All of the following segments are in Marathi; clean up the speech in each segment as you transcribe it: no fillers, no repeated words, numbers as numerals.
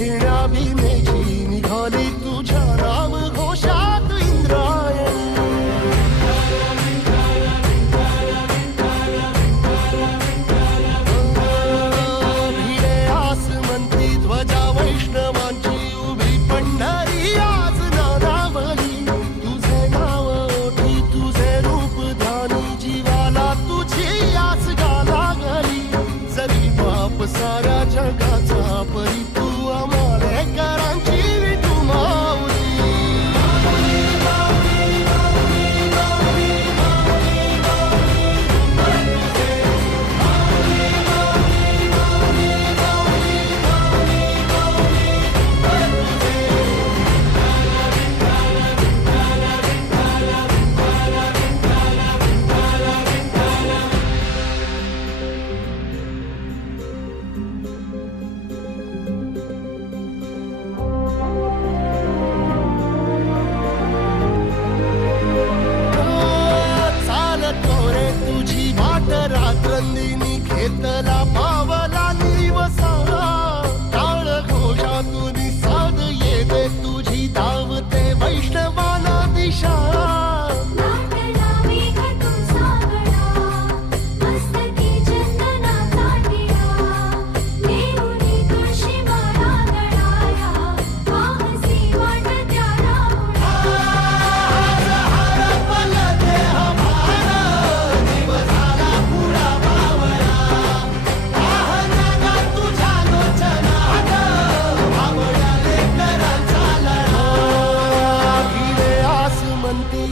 घेण्या भीमेची निघाली तुझ्या नाम घोषात इंद्रायणी. भिडे आसमंती ध्वजा वैष्णवांची उभी पंढरी आज नादावली. तुझे नाव ओठी तुझे रूप ध्यानी जीवाला तुझी आस गा लागली. जरी बाप साऱ्या जगाचा परी तू आमालेकरांची विठू माऊली. तुझी वाट रात्रंदिनी घेतला पावला निवसा. टाळ घोषातून साध येते तुझी धावते वैष्णवाला दिशा.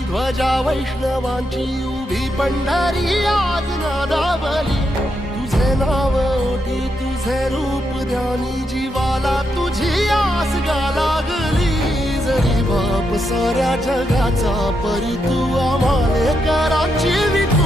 ध्वजा वैष्णवांची उभी पंढरी आज नादावली. तुझे नाव ओठी तुझे रूप ध्यानी जीवाला तुझी आस गा लागली. जरी बाप साऱ्या जगाचा परी तू आमालेकरांची विठू